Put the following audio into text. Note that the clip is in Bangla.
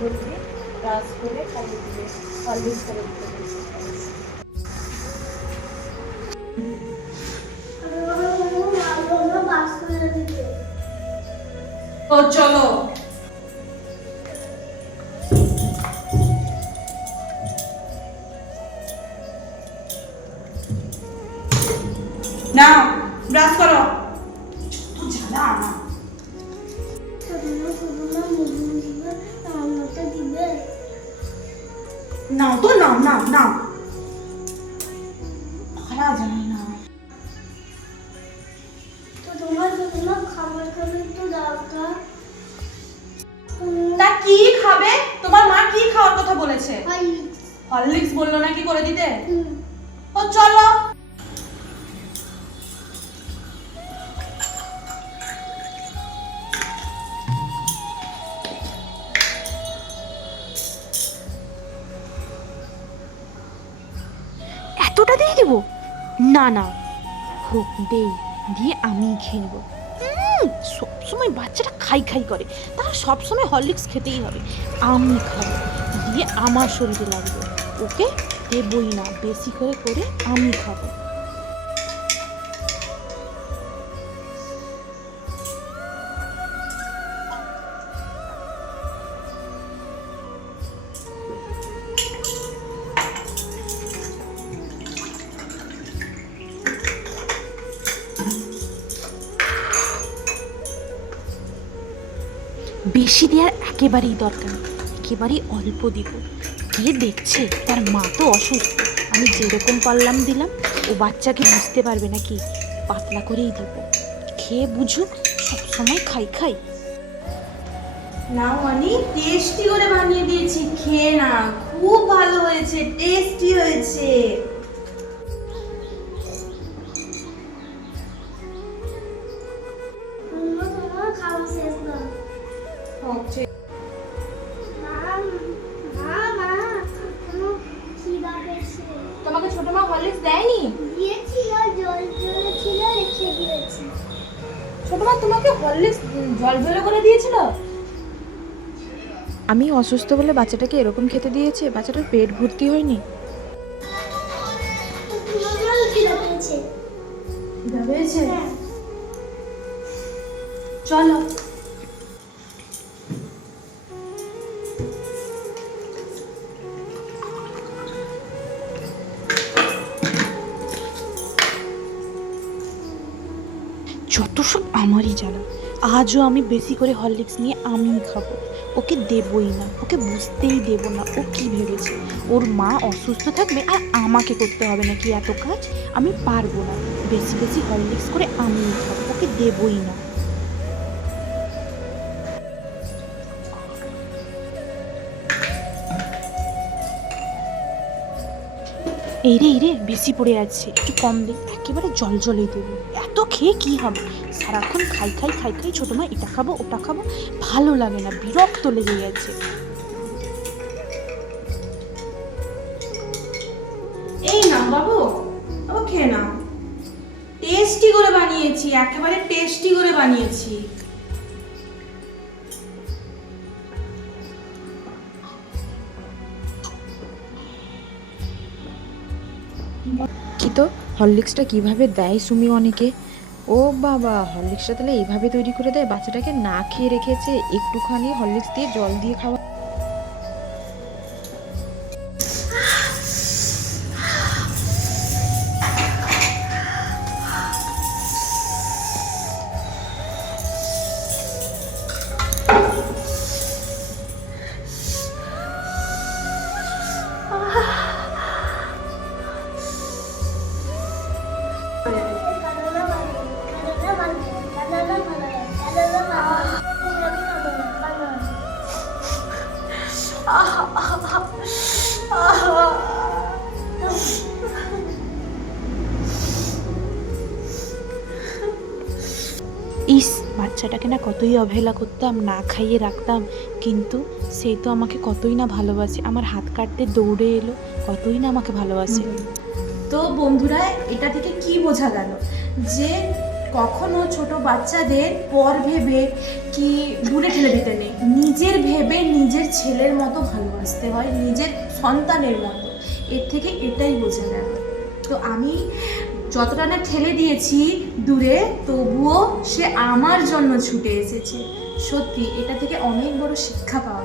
বলবি ব্রাশ করে খাইয়ে দিবে হলদিস করে দিতে তো চলো। খাবে? তোমার মা কি খাওয়ার কথা বলেছে? হরলিক্স বলল না কি করে দিতে? ও চলো। এতটা দিয়ে দেবো? না না। হোক দেই দিয়ে আমি খেয়ে নেব। সবসময় বাচ্চারা খাই খাই করে। তার সবসময় হরলিক্স খেতেই হবে। আমি খাব। দিয়ে আমার শরীরে লাগবে। ওকে দেবই না। বেশি করে করে আমি খাব। বেশি দেওয়ার একেবারেই দরকার একেবারেই অল্প দিব। কে দেখছে? তার মা তো অসুস্থ। আমি যেরকম পারলাম দিলাম, ও বাচ্চাকে বুঝতে পারবে নাকি পাতলা করেই দেবো। খেয়ে বুঝুক সবসময় খাই খাই। নাও অনি টেস্টি করে বানিয়ে দিয়েছি, খেয়ে না খুব ভালো হয়েছে টেস্টি হয়েছে। পেয়েছে তোমাকে ছোট মা হরলিক্স দেয়নি? দিয়েছিল জল জলে ছিল রেখে দিয়েছি ছোট মা তোমাকে হরলিক্স জল জলে করে দিয়েছিল? আমি অসুস্থ বলে বাচ্চাটাকে এরকম খেতে দিয়েছে বাচ্চাটার পেট ভর্তি হয়নি। হ্যাঁ চলো। যত সব আমারই জানা আজও আমি বেশি করে হরলিক্স নিয়ে আমিই খাব। ওকে দেবই না, ওকে বুঝতেই দেবো না, ও কি ভেবেছে? ওর মা অসুস্থ থাকবে আর আমাকে করতে হবে নাকি এত কাজ? আমি পারব না। বেশি বেশি হরলিক্স করে আমিই খাব, ওকে দেবই না। এই রে এই রে বেশি পড়ে আছে। একটু কম দে। একেবারে জল জলেই দেবো। এত খেয়ে কি হবে? সারাক্ষণ খাই খাই খাই খাই, ছোটো মা, এটা খাব, ওটা খাব। ভালো লাগে না, বিরক্ত লেগে গেছে। এই না বাবু বাবু খেয়ে টেস্টি করে বানিয়েছি, একেবারে টেস্টি করে বানিয়েছি। কি তো? হরলিক্সটা কীভাবে দেয় সুমি অনেকে? ও বাবা, হরলিক্সটা তাহলে এইভাবে তৈরি করে দেয়? বাচ্চাটাকে না খেয়ে রেখেছে, একটুখানি হরলিক্স দিয়ে জল দিয়ে খাওয়া ইস, বাচ্চাটাকে না কতই অবহেলা করতাম, না খাইয়ে রাখতাম। কিন্তু সে তো আমাকে কতই না ভালোবাসে। আমার হাত কাটতে দৌড়ে এলো, কতই না আমাকে ভালোবাসে। তো বন্ধুরা, এটা থেকে কি বোঝা গেল? যে কখনো ছোট বাচ্চাদের পর ভেবে কি দূরে ঠেলে দিতে নেই। নিজের ভেবে নিজের ছেলের মতো ভালোবাসতে হয়, নিজের সন্তানের মতো। এর থেকে এটাই বোঝা গেল। তো আমি যতটা না ঠেলে দিয়েছি দূরে, তবুও সে আমার জন্য ছুটে এসেছে। সত্যি, এটা থেকে অনেক বড় শিক্ষা পাওয়া